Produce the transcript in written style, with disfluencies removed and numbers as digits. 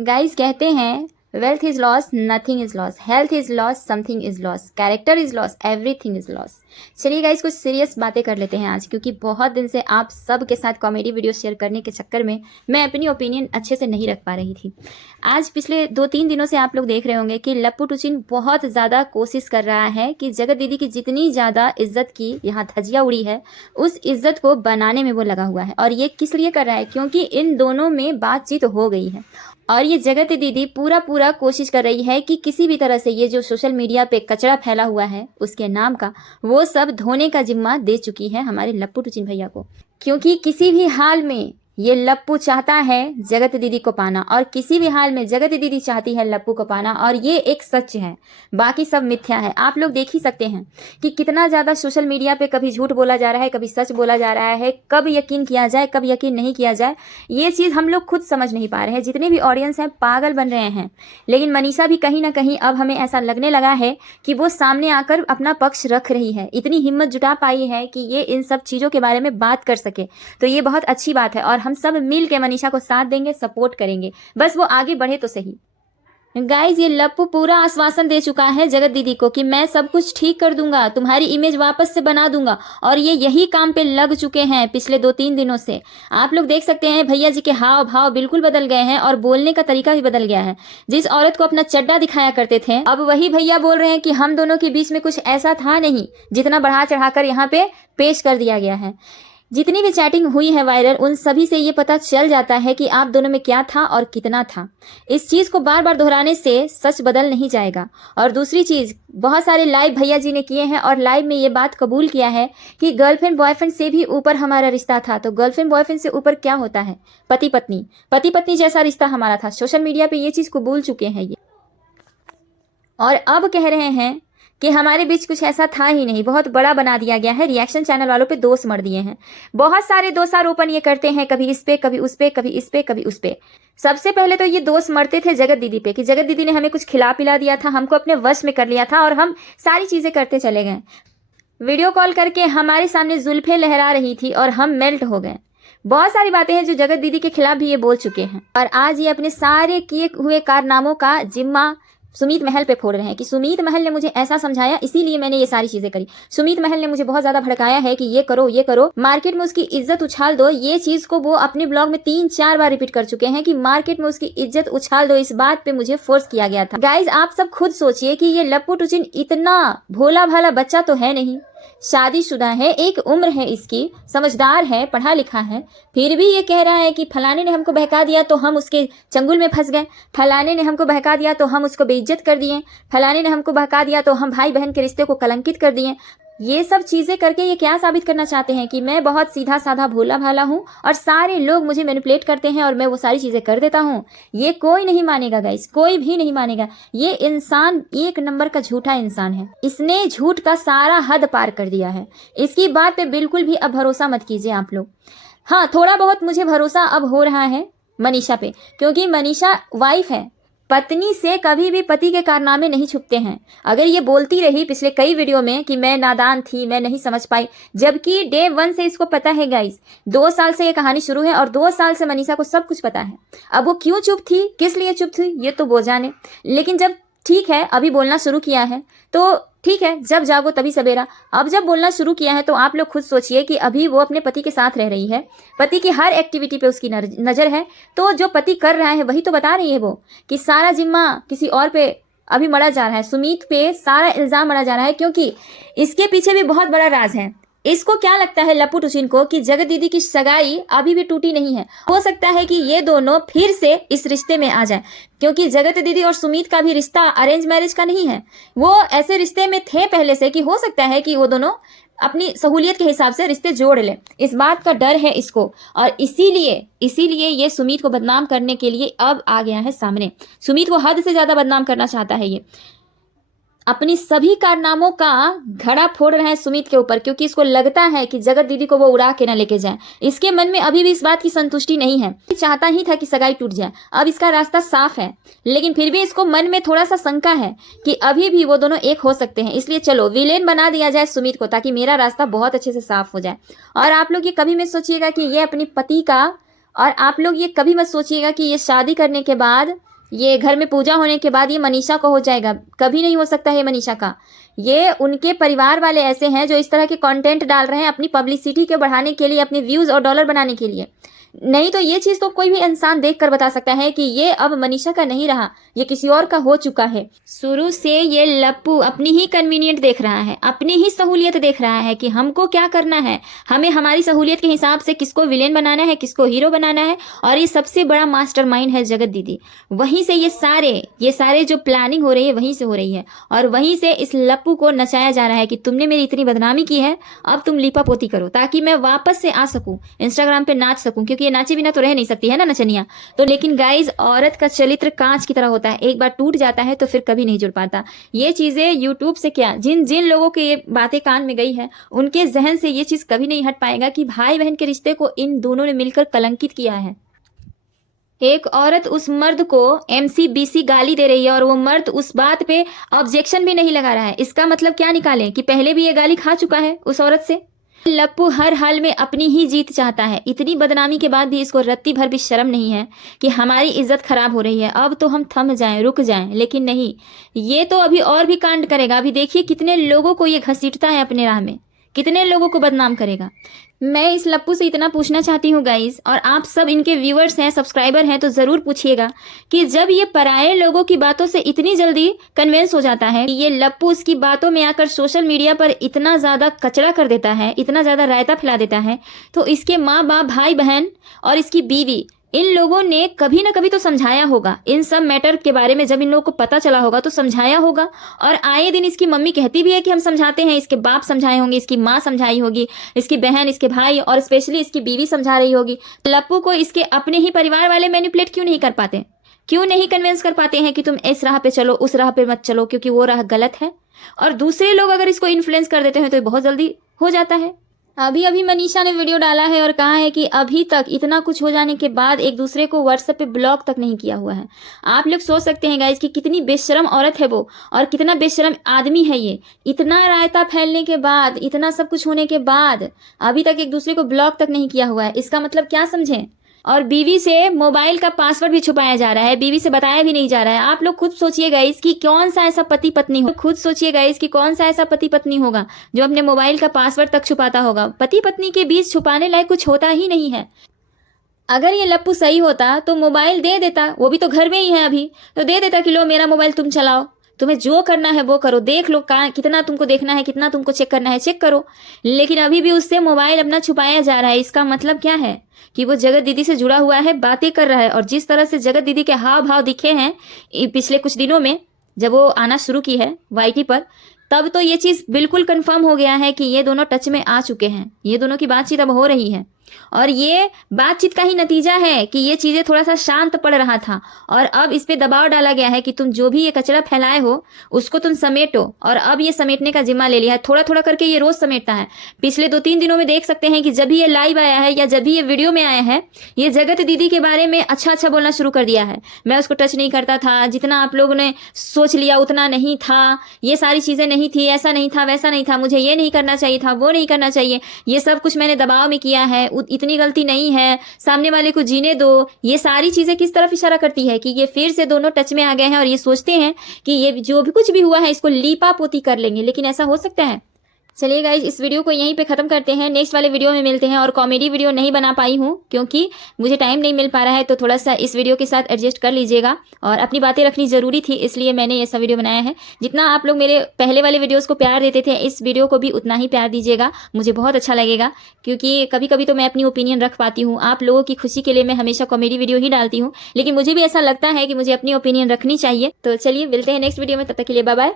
Guys कहते हैं wealth is loss, nothing is loss, health is loss, something is loss, character is loss, everything is loss. चलिए guys कुछ serious बातें कर लेते हैं आज, क्योंकि बहुत दिन से आप सब के साथ कॉमेडी वीडियो शेयर करने के चक्कर में मैं अपनी ओपिनियन अच्छे से नहीं रख पा रही थी। आज पिछले 2-3 दिनों से आप लोग देख रहे होंगे कि लप्पू टुचिन बहुत ज़्यादा कोशिश कर रहा है कि जगत दीदी की जितनी ज़्यादा इज्जत की यहाँ धज्जियाँ उड़ी है, उस इज्जत को बनाने में वो लगा हुआ है। और ये किस लिए कर रहा है? क्योंकि इन दोनों में बातचीत हो गई है और ये जगत दीदी पूरा कोशिश कर रही है कि किसी भी तरह से ये जो सोशल मीडिया पे कचरा फैला हुआ है उसके नाम का, वो सब धोने का जिम्मा दे चुकी है हमारे लप्पू टुचिन भैया को। क्योंकि किसी भी हाल में ये लप्पू चाहता है जगत दीदी को पाना, और किसी भी हाल में जगत दीदी चाहती है लप्पू को पाना, और ये एक सच है, बाकी सब मिथ्या है। आप लोग देख ही सकते हैं कि कितना ज़्यादा सोशल मीडिया पे कभी झूठ बोला जा रहा है, कभी सच बोला जा रहा है, कब यकीन किया जाए कब यकीन नहीं किया जाए, ये चीज़ हम लोग खुद समझ नहीं पा रहे हैं। जितने भी ऑडियंस हैं पागल बन रहे हैं। लेकिन मनीषा भी कहीं ना कहीं अब हमें ऐसा लगने लगा है कि वो सामने आकर अपना पक्ष रख रही है, इतनी हिम्मत जुटा पाई है कि ये इन सब चीज़ों के बारे में बात कर सके। तो ये बहुत अच्छी बात है और हम सब मिल के मनीषा को साथ देंगे, सपोर्ट करेंगे, बस वो आगे बढ़े तो सही। गाइज ये लप्पू पूरा आश्वासन दे चुका है जगत दीदी को कि मैं सब कुछ ठीक कर दूंगा, तुम्हारी इमेज वापस से बना दूंगा, और ये यही काम पे लग चुके हैं पिछले 2-3 दिनों से। आप लोग देख सकते हैं भैया जी के हाव भाव बिल्कुल बदल गए हैं और बोलने का तरीका भी बदल गया है। जिस औरत को अपना चड्डा दिखाया करते थे, अब वही भैया बोल रहे हैं कि हम दोनों के बीच में कुछ ऐसा था नहीं, जितना बढ़ा चढ़ाकर यहाँ पे पेश कर दिया गया है। जितनी भी चैटिंग हुई है वायरल, उन सभी से ये पता चल जाता है कि आप दोनों में क्या था और कितना था। इस चीज़ को बार बार दोहराने से सच बदल नहीं जाएगा। और दूसरी चीज़, बहुत सारे लाइव भैया जी ने किए हैं और लाइव में ये बात कबूल किया है कि गर्लफ्रेंड बॉयफ्रेंड से भी ऊपर हमारा रिश्ता था। तो गर्लफ्रेंड बॉयफ्रेंड से ऊपर क्या होता है? पति पत्नी जैसा रिश्ता हमारा था। सोशल मीडिया पर ये चीज़ कबूल चुके हैं ये, और अब कह रहे हैं कि हमारे बीच कुछ ऐसा था ही नहीं, बहुत बड़ा बना दिया गया है। रिएक्शन चैनल वालों पे दोष मर दिए हैं, बहुत सारे दोषारोपण ये करते हैं, कभी इस पे कभी उस पे, कभी इस पे कभी उस पे। सबसे पहले तो ये दोष मरते थे जगत दीदी पे कि जगत दीदी ने हमें कुछ खिला पिला दिया था, हमको अपने वश में कर लिया था और हम सारी चीज़ें करते चले गए। वीडियो कॉल करके हमारे सामने जुल्फे लहरा रही थी और हम मेल्ट हो गए। बहुत सारी बातें हैं जो जगत दीदी के खिलाफ भी ये बोल चुके हैं, और आज ये अपने सारे किए हुए कारनामों का जिम्मा सुमीत महल पे फोड़ रहे हैं कि सुमीत महल ने मुझे ऐसा समझाया इसीलिए मैंने ये सारी चीजें करी। सुमीत महल ने मुझे बहुत ज्यादा भड़काया है कि ये करो, मार्केट में उसकी इज्जत उछाल दो। ये चीज को वो अपने ब्लॉग में 3-4 बार रिपीट कर चुके हैं कि मार्केट में उसकी इज्जत उछाल दो। इस बात पे मुझे फोर्स किया गया था। गाइज आप सब खुद सोचिए कि ये लप्पू टुचिन इतना भोला भाला बच्चा तो है नहीं, शादीशुदा है, एक उम्र है इसकी, समझदार है, पढ़ा लिखा है, फिर भी ये कह रहा है कि फलाने ने हमको बहका दिया तो हम उसके चंगुल में फंस गए, फलाने ने हमको बहका दिया तो हम उसको बेइज्जत कर दिए, फलाने ने हमको बहका दिया तो हम भाई बहन के रिश्ते को कलंकित कर दिए। ये सब चीज़ें करके ये क्या साबित करना चाहते हैं कि मैं बहुत सीधा साधा भोला भाला हूँ और सारे लोग मुझे मैनिपुलेट करते हैं और मैं वो सारी चीज़ें कर देता हूँ। ये कोई नहीं मानेगा गाइस, कोई भी नहीं मानेगा। ये इंसान एक नंबर का झूठा इंसान है, इसने झूठ का सारा हद पार कर दिया है। इसकी बात पे बिल्कुल भी अब भरोसा मत कीजिए आप लोग। हाँ, थोड़ा बहुत मुझे भरोसा अब हो रहा है मनीषा पे, क्योंकि मनीषा वाइफ है, पत्नी से कभी भी पति के कारनामे नहीं छुपते हैं। अगर ये बोलती रही पिछले कई वीडियो में कि मैं नादान थी, मैं नहीं समझ पाई, जबकि डे 1 से इसको पता है गाइस, 2 साल से ये कहानी शुरू है और 2 साल से मनीषा को सब कुछ पता है। अब वो क्यों चुप थी, किस लिए चुप थी, ये तो वो जाने। लेकिन जब ठीक है अभी बोलना शुरू किया है तो ठीक है, जब जागो तभी सवेरा। अब जब बोलना शुरू किया है तो आप लोग खुद सोचिए कि अभी वो अपने पति के साथ रह रही है, पति की हर एक्टिविटी पे उसकी नज़र है, तो जो पति कर रहा है वही तो बता रही है वो, कि सारा जिम्मा किसी और पे अभी मढ़ा जा रहा है, सुमीत पे सारा इल्ज़ाम मढ़ा जा रहा है, क्योंकि इसके पीछे भी बहुत बड़ा राज है। इसको क्या लगता है लप्पू टुचिन को कि जगत दीदी की सगाई अभी भी टूटी नहीं है। हो सकता है कि ये दोनों फिर से इस रिश्ते में आ जाए, क्योंकि जगत दीदी और सुमीत का भी रिश्ता अरेंज मैरिज का नहीं है, वो ऐसे रिश्ते में थे पहले से कि हो सकता है कि वो दोनों अपनी सहूलियत के हिसाब से रिश्ते जोड़ लें। इस बात का डर है इसको, और इसीलिए ये सुमीत को बदनाम करने के लिए अब आ गया है सामने। सुमीत को हद से ज्यादा बदनाम करना चाहता है ये, अपनी सभी कारनामों का घड़ा फोड़ रहा है सुमित के ऊपर, क्योंकि इसको लगता है कि जगत दीदी को वो उड़ा के ना लेके जाए। इसके मन में अभी भी इस बात की संतुष्टि नहीं है, चाहता ही था कि सगाई टूट जाए। अब इसका रास्ता साफ है, लेकिन फिर भी इसको मन में थोड़ा सा शंका है कि अभी भी वो दोनों एक हो सकते हैं। इसलिए चलो विलेन बना दिया जाए सुमित को, ताकि मेरा रास्ता बहुत अच्छे से साफ हो जाए। और आप लोग ये कभी मत सोचिएगा कि ये अपनी पति का और आप लोग ये कभी मत सोचिएगा कि ये शादी करने के बाद, ये घर में पूजा होने के बाद ये मनीषा का हो जाएगा। कभी नहीं हो सकता है मनीषा का। ये उनके परिवार वाले ऐसे हैं जो इस तरह के कंटेंट डाल रहे हैं अपनी पब्लिसिटी के बढ़ाने के लिए, अपने व्यूज़ और डॉलर बनाने के लिए। नहीं तो ये चीज़ तो कोई भी इंसान देख कर बता सकता है कि ये अब मनीषा का नहीं रहा, ये किसी और का हो चुका है। शुरू से ये लप्पू अपनी ही कन्वीनियंट देख रहा है, अपनी ही सहूलियत देख रहा है कि हमको क्या करना है, हमें हमारी सहूलियत के हिसाब से किसको विलेन बनाना है, किसको हीरो बनाना है। और ये सबसे बड़ा मास्टरमाइंड है जगत दीदी। वहीं से ये सारे जो प्लानिंग हो रही है वहीं से हो रही है, और वहीं से इस लप्पू को नचाया जा रहा है कि तुमने मेरी इतनी बदनामी की है, अब तुम लीपापोती करो ताकि मैं वापस से आ सकूं, इंस्टाग्राम पे नाच सकूं, क्योंकि ये नाचे बिना तो रह नहीं सकती है ना नचनिया। तो लेकिन गाइज, औरत का चरित्र कांच की तरह होता है, एक बार टूट जाता है तो फिर कभी नहीं जुड़ पाता। ये चीजें यूट्यूब से क्या, जिन जिन लोगों के ये बातें कान में गई है उनके जहन से ये चीज कभी नहीं हट पाएगा कि भाई बहन के रिश्ते को इन दोनों ने मिलकर कलंकित किया है। एक औरत उस मर्द को MCBC गाली दे रही है और वो मर्द उस बात पे ऑब्जेक्शन भी नहीं लगा रहा है। इसका मतलब क्या निकालें कि पहले भी ये गाली खा चुका है उस औरत से। लप्पू हर हाल में अपनी ही जीत चाहता है। इतनी बदनामी के बाद भी इसको रत्ती भर भी शर्म नहीं है कि हमारी इज्जत खराब हो रही है, अब तो हम थम जाएं, रुक जाएं। लेकिन नहीं, ये तो अभी और भी कांड करेगा। अभी देखिए कितने लोगों को ये घसीटता है अपने राह में, कितने लोगों को बदनाम करेगा। मैं इस लप्पू से इतना पूछना चाहती हूँ गाइस, और आप सब इनके व्यूअर्स हैं, सब्सक्राइबर हैं, तो ज़रूर पूछिएगा कि जब ये पराये लोगों की बातों से इतनी जल्दी कन्विंस हो जाता है कि ये लप्पू उसकी बातों में आकर सोशल मीडिया पर इतना ज़्यादा कचरा कर देता है, इतना ज़्यादा रायता फैला देता है, तो इसके माँ बाप, भाई बहन और इसकी बीवी, इन लोगों ने कभी ना कभी तो समझाया होगा। इन सब मैटर के बारे में जब इन लोगों को पता चला होगा तो समझाया होगा। और आए दिन इसकी मम्मी कहती भी है कि हम समझाते हैं, इसके बाप समझाए होंगे, इसकी माँ समझाई होगी, इसकी बहन, इसके भाई और स्पेशली इसकी बीवी समझा रही होगी। लप्पू को इसके अपने ही परिवार वाले मैनिपुलेट क्यों नहीं कर पाते, क्यों नहीं कन्विंस कर पाते हैं कि तुम इस राह पे चलो, उस राह पे मत चलो, क्योंकि वो राह गलत है। और दूसरे लोग अगर इसको इन्फ्लुएंस कर देते हैं तो बहुत जल्दी हो जाता है। अभी अभी मनीषा ने वीडियो डाला है और कहा है कि अभी तक इतना कुछ हो जाने के बाद एक दूसरे को व्हाट्सएप पे ब्लॉक तक नहीं किया हुआ है। आप लोग सोच सकते हैं गाइज कि कितनी बेशरम औरत है वो, और कितना बेशरम आदमी है ये। इतना रायता फैलने के बाद, इतना सब कुछ होने के बाद अभी तक एक दूसरे को ब्लॉक तक नहीं किया हुआ है। इसका मतलब क्या समझें। और बीवी से मोबाइल का पासवर्ड भी छुपाया जा रहा है, बीवी से बताया भी नहीं जा रहा है। आप लोग खुद सोचिएगा इसकी कौन सा ऐसा पति पत्नी हो, खुद सोचिएगा इसकी कौन सा ऐसा पति पत्नी होगा जो अपने मोबाइल का पासवर्ड तक छुपाता होगा। पति पत्नी के बीच छुपाने लायक कुछ होता ही नहीं है। अगर ये लप्पू सही होता तो मोबाइल दे देता, वो भी तो घर में ही है अभी, तो दे देता कि लो मेरा मोबाइल तुम चलाओ, तुम्हें जो करना है वो करो, देख लो कहाँ कितना तुमको देखना है, कितना तुमको चेक करना है चेक करो। लेकिन अभी भी उससे मोबाइल अपना छुपाया जा रहा है। इसका मतलब क्या है कि वो जगत दीदी से जुड़ा हुआ है, बातें कर रहा है। और जिस तरह से जगत दीदी के हाव भाव दिखे हैं पिछले कुछ दिनों में, जब वो आना शुरू की है YT पर, तब तो ये चीज़ बिल्कुल कंफर्म हो गया है कि ये दोनों टच में आ चुके हैं, ये दोनों की बातचीत अब हो रही है। और ये बातचीत का ही नतीजा है कि ये चीज़ें थोड़ा सा शांत पड़ रहा था, और अब इस पे दबाव डाला गया है कि तुम जो भी ये कचरा फैलाए हो उसको तुम समेटो। और अब ये समेटने का जिम्मा ले लिया है, थोड़ा थोड़ा करके ये रोज समेटता है। पिछले 2-3 दिनों में देख सकते हैं कि जब भी ये लाइव आया है या जब भी ये वीडियो में आया है, ये जगत दीदी के बारे में अच्छा अच्छा बोलना शुरू कर दिया है। मैं उसको टच नहीं करता था, जितना आप लोगों ने सोच लिया उतना नहीं था, ये सारी चीज़ें नहीं थी, ऐसा नहीं था, वैसा नहीं था, मुझे ये नहीं करना चाहिए था, वो नहीं करना चाहिए, ये सब कुछ मैंने दबाव में किया है, इतनी गलती नहीं है, सामने वाले को जीने दो। ये सारी चीजें किस तरफ इशारा करती है कि ये फिर से दोनों टच में आ गए हैं और ये सोचते हैं कि ये जो भी कुछ भी हुआ है इसको लीपा पोती कर लेंगे। लेकिन ऐसा हो सकता है? चलिए गाइज, इस वीडियो को यहीं पे ख़त्म करते हैं, नेक्स्ट वाले वीडियो में मिलते हैं। और कॉमेडी वीडियो नहीं बना पाई हूँ क्योंकि मुझे टाइम नहीं मिल पा रहा है, तो थोड़ा सा इस वीडियो के साथ एडजस्ट कर लीजिएगा। और अपनी बातें रखनी ज़रूरी थी, इसलिए मैंने ये सा वीडियो बनाया है। जितना आप लोग मेरे पहले वाले वीडियोज़ को प्यार देते थे, इस वीडियो को भी उतना ही प्यार दीजिएगा, मुझे बहुत अच्छा लगेगा। क्योंकि कभी कभी तो मैं अपनी ओपिनियन रख पाती हूँ, आप लोगों की खुशी के लिए मैं हमेशा कॉमेडी वीडियो ही डालती हूँ, लेकिन मुझे भी ऐसा लगता है कि मुझे अपनी ओपिनियन रखनी चाहिए। तो चलिए मिलते हैं नेक्स्ट वीडियो में, तब तक के लिए बाय बाय।